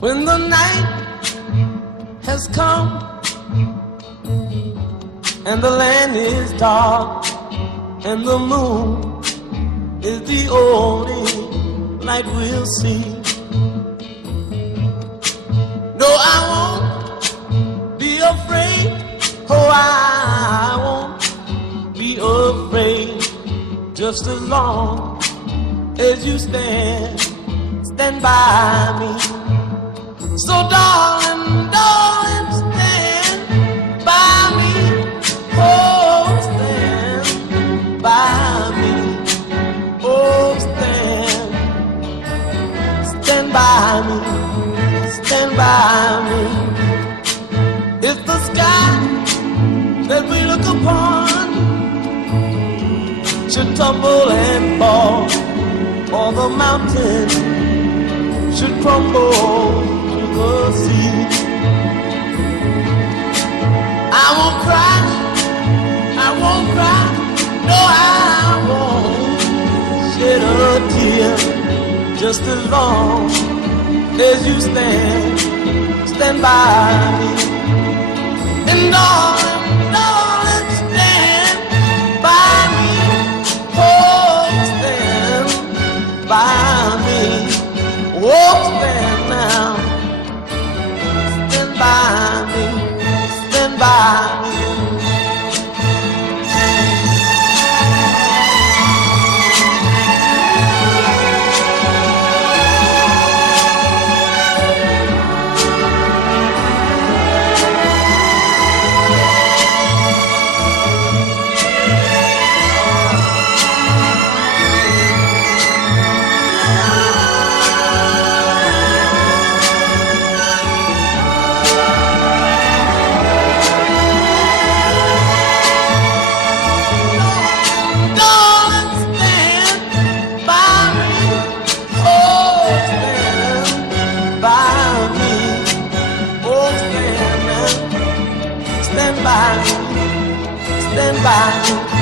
When the night has come and the land is dark and the moon is the only light we'll see. No, I won't be afraid. Oh, I won't be afraid. Just as long as you stand by me. So darling, darling, stand by me. Oh, stand by me. Oh, stand by me. Stand by me. If the sky that we look upon should tumble and fall, or the mountain should crumble to the sea, I won't cry, I won't cry, no, I won't shed a tear. Just as long as you stand by me. And darling, darling, stand by me. Oh, stand by me. Oh, stand now. Stand by me. Stand by me. Stand by me, stand by me.